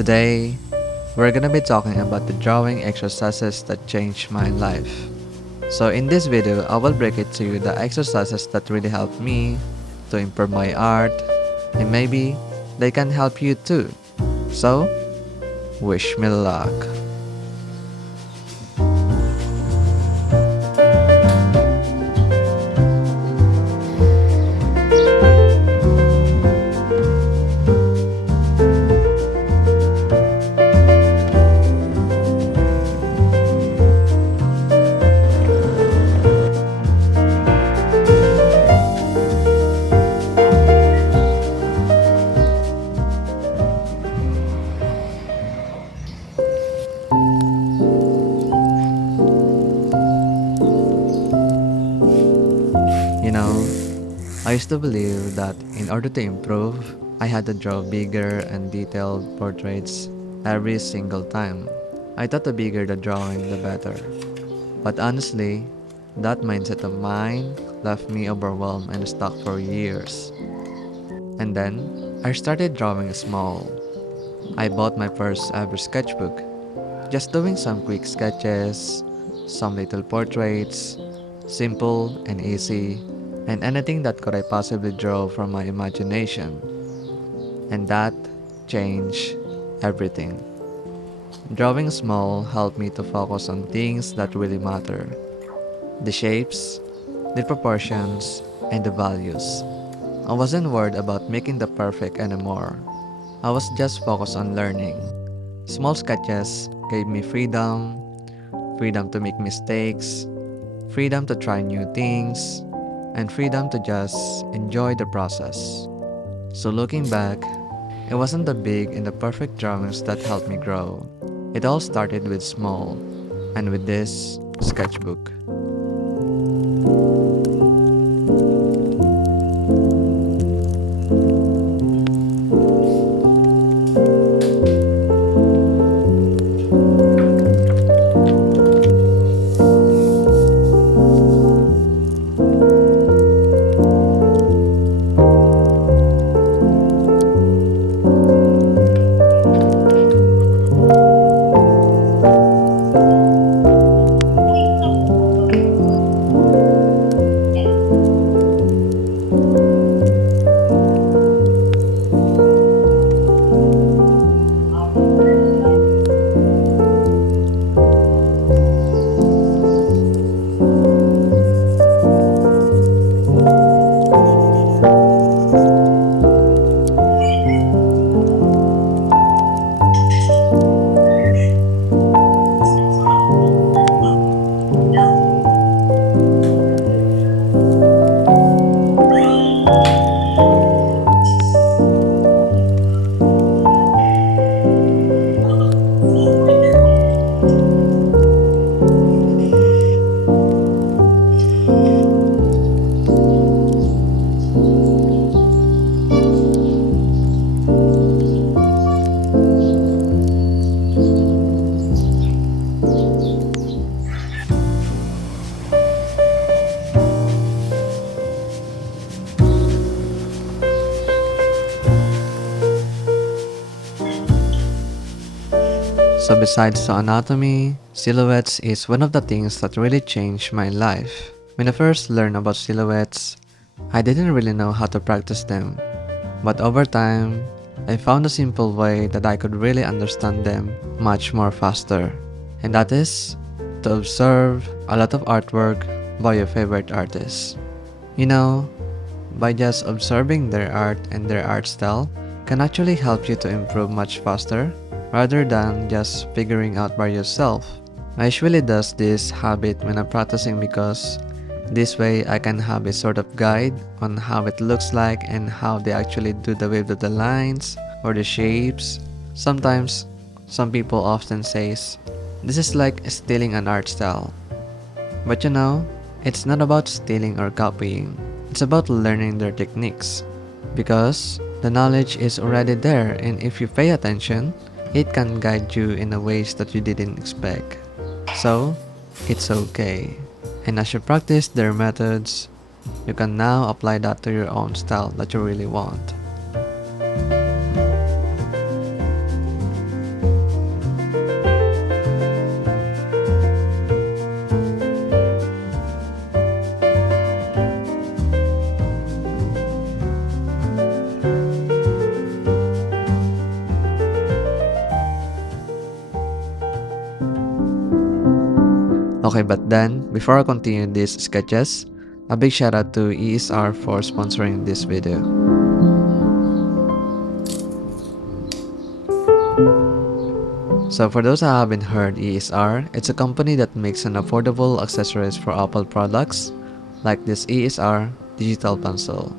Today, we're gonna be talking about the drawing exercises that changed my life. So in this video, I will break it to you the exercises that really helped me to improve my art, and maybe they can help you too. So, wish me luck. You know, I used to believe that in order to improve, I had to draw bigger and detailed portraits every single time. I thought the bigger the drawing, the better. But honestly, that mindset of mine left me overwhelmed and stuck for years. And then, I started drawing small. I bought my first ever sketchbook, just doing some quick sketches, some little portraits, simple and easy, and anything that could I possibly draw from my imagination. And that changed everything. Drawing small helped me to focus on things that really matter: the shapes, the proportions, and the values. I wasn't worried about making the perfect anymore. I was just focused on learning. Small sketches gave me freedom to make mistakes, freedom to try new things, and freedom to just enjoy the process. So looking back, it wasn't the big and the perfect drawings that helped me grow. It all started with small, and with this sketchbook. So besides the anatomy, silhouettes is one of the things that really changed my life. When I first learned about silhouettes, I didn't really know how to practice them. But over time, I found a simple way that I could really understand them much more faster. And that is to observe a lot of artwork by your favorite artists. You know, by just observing their art and their art style can actually help you to improve much faster rather than just figuring out by yourself. I usually does this habit when I'm practicing because this way I can have a sort of guide on how it looks like and how they actually do the wave of the lines or the shapes. Sometimes some people often says this is like stealing an art style. But you know, it's not about stealing or copying. It's about learning their techniques. Because the knowledge is already there, and if you pay attention, it can guide you in a ways that you didn't expect. So, it's okay. And as you practice their methods, you can now apply that to your own style that you really want. Okay, but then, before I continue these sketches, a big shout out to ESR for sponsoring this video. So for those who haven't heard ESR, it's a company that makes an affordable accessories for Apple products, like this ESR digital pencil.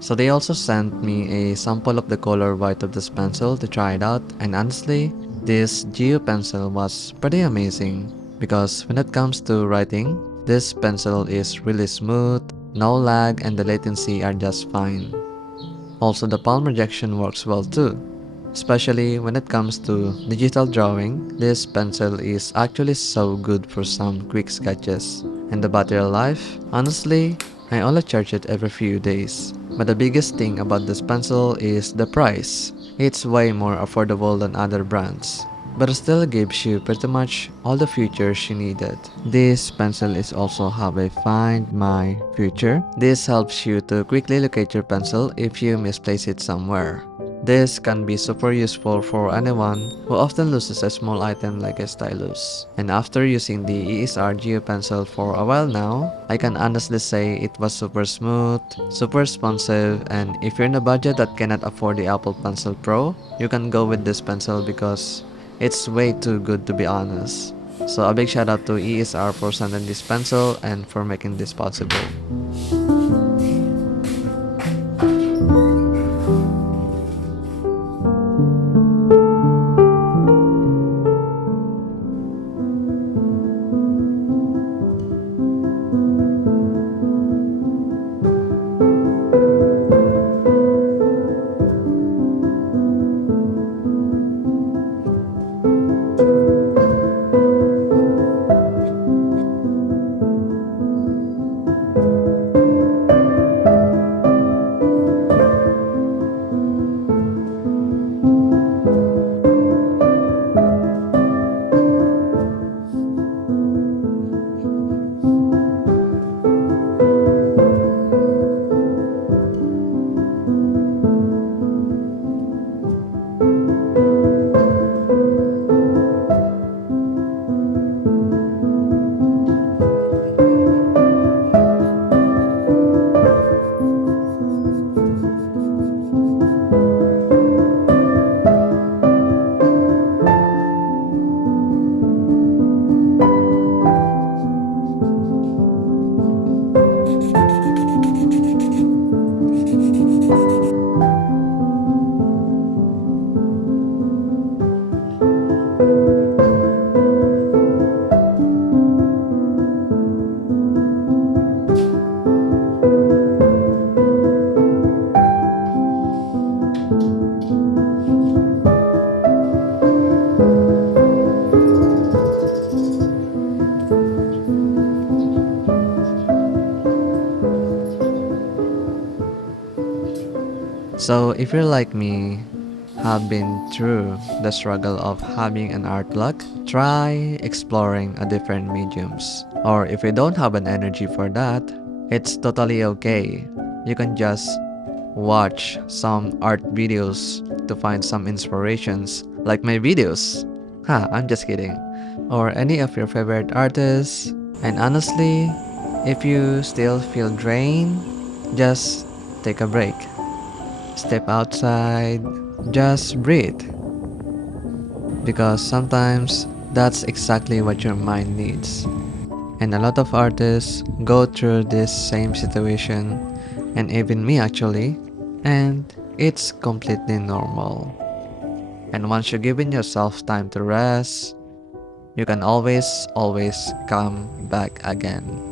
So they also sent me a sample of the color white of this pencil to try it out, and honestly, this Geo pencil was pretty amazing because when it comes to writing, this pencil is really smooth, no lag, and the latency are just fine. Also, the palm rejection works well too. Especially when it comes to digital drawing, this pencil is actually so good for some quick sketches. And the battery life, honestly, I only charge it every few days. But the biggest thing about this pencil is the price. It's way more affordable than other brands, but it still gives you pretty much all the features you needed. This pencil is also have a Find My feature. This helps you to quickly locate your pencil if you misplace it somewhere. This can be super useful for anyone who often loses a small item like a stylus. And after using the ESR Geo Pencil for a while now, I can honestly say it was super smooth, super responsive, and if you're in a budget that cannot afford the Apple Pencil Pro, you can go with this pencil because it's way too good to be honest. So a big shout out to ESR for sending this pencil and for making this possible. So if you're like me, have been through the struggle of having an art block, try exploring a different mediums. Or if you don't have an energy for that, it's totally okay. You can just watch some art videos to find some inspirations, like my videos. I'm just kidding. Or any of your favorite artists. And honestly, if you still feel drained, just take a break. Step outside, just breathe. Because sometimes that's exactly what your mind needs. And a lot of artists go through this same situation, and even me actually, and it's completely normal. And once you've given yourself time to rest, you can always come back again.